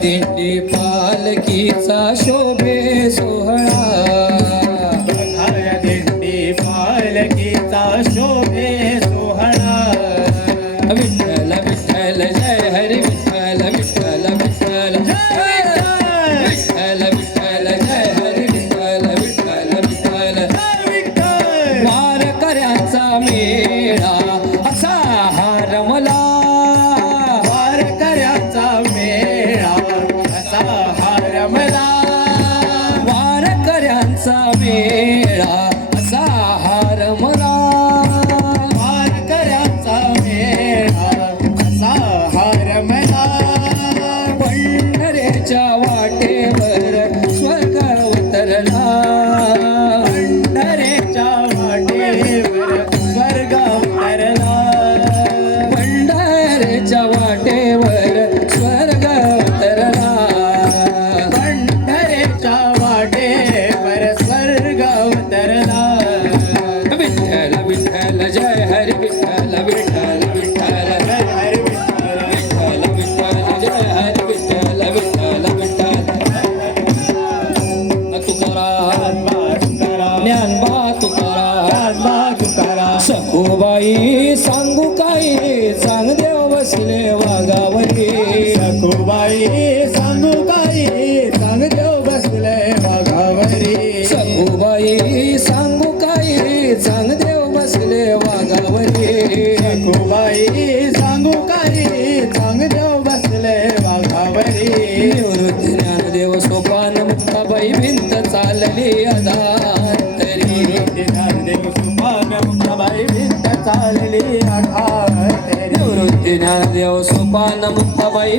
दिंडी पालखीचा शोभे ओ बाई सांगू काही चांगदेव बसले वागावरी साकूबाई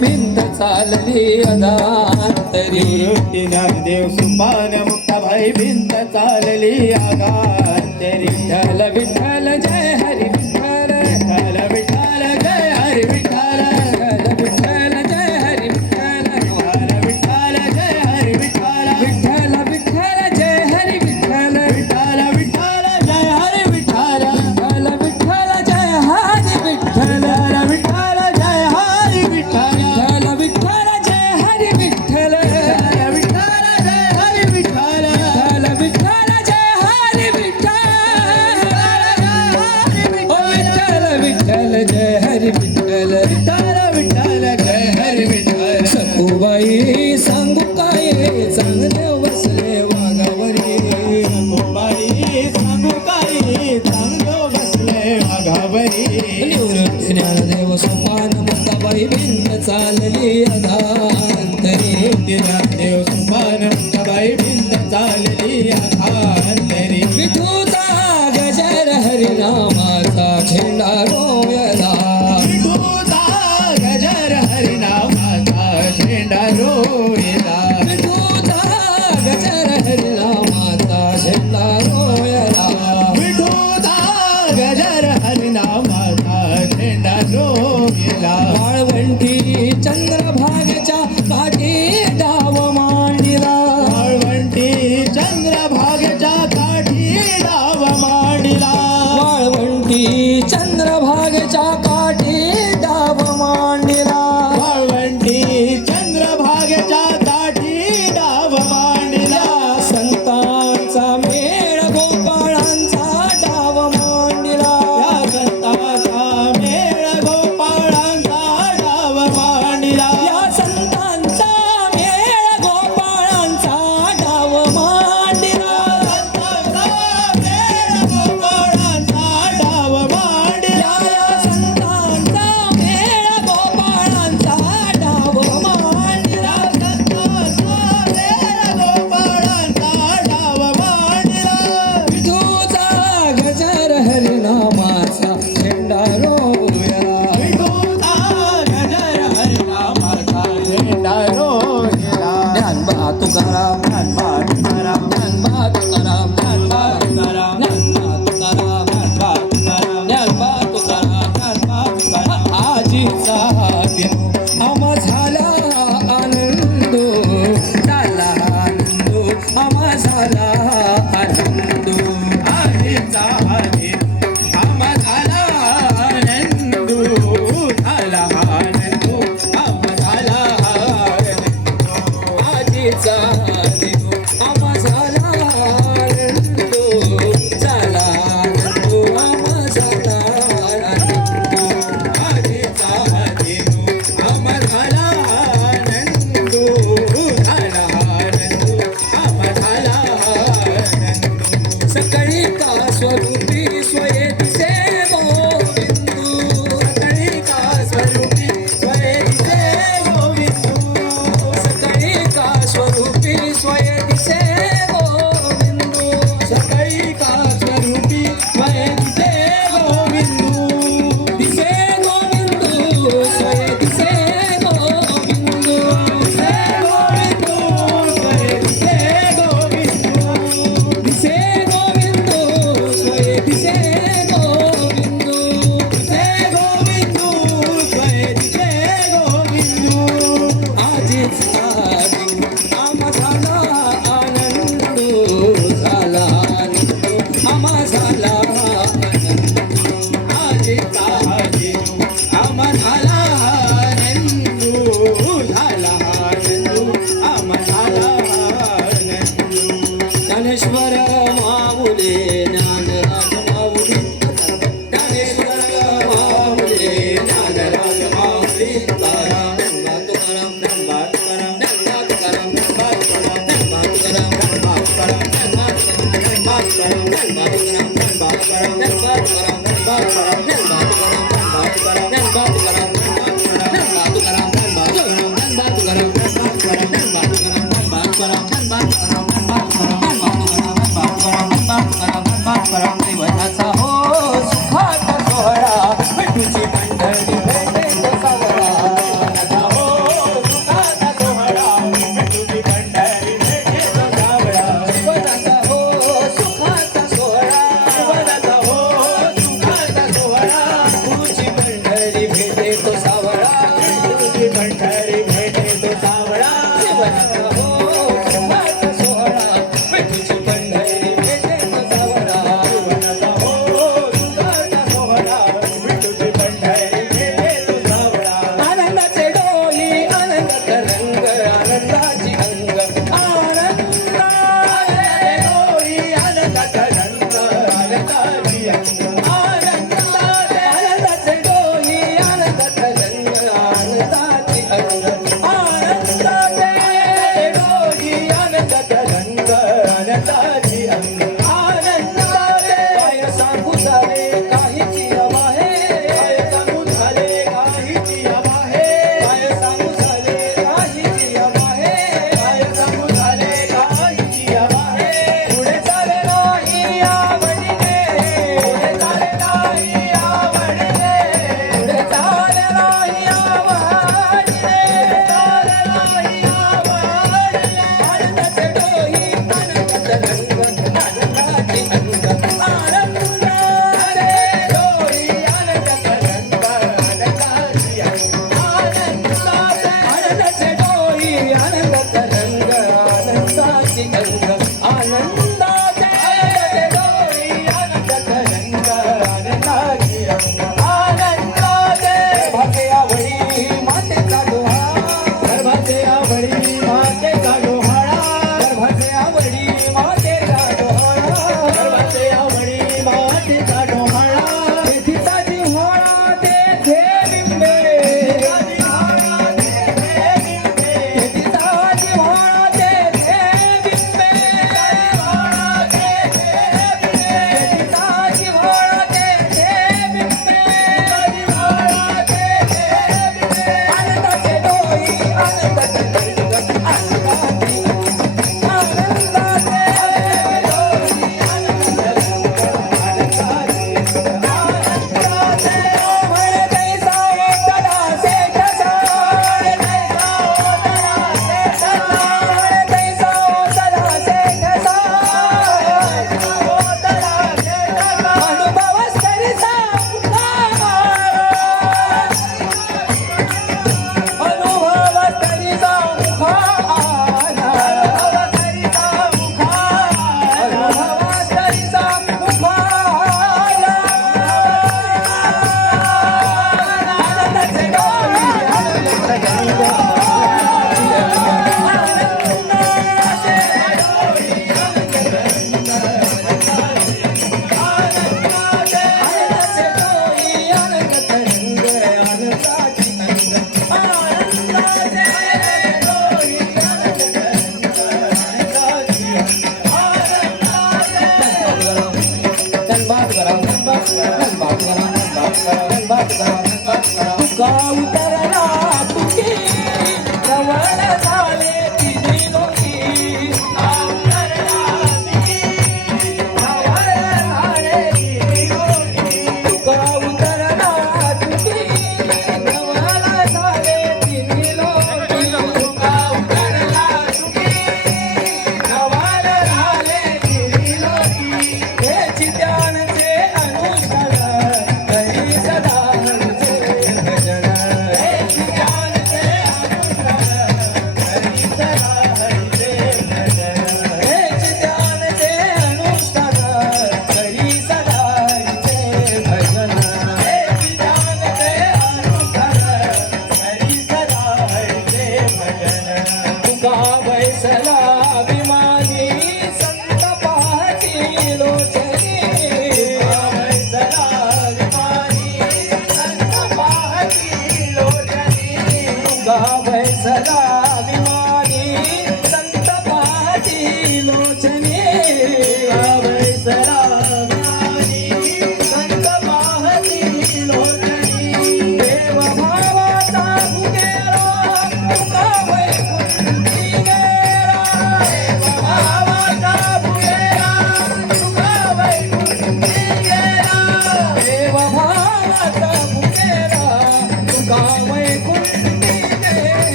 भिंत चालली अगांतरी ज्ञानदेव मुक्ता भाई भिंत चालली अगांतरी विठ्ठल विठ्ठल जय her bir ficar sua bebida.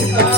Yeah.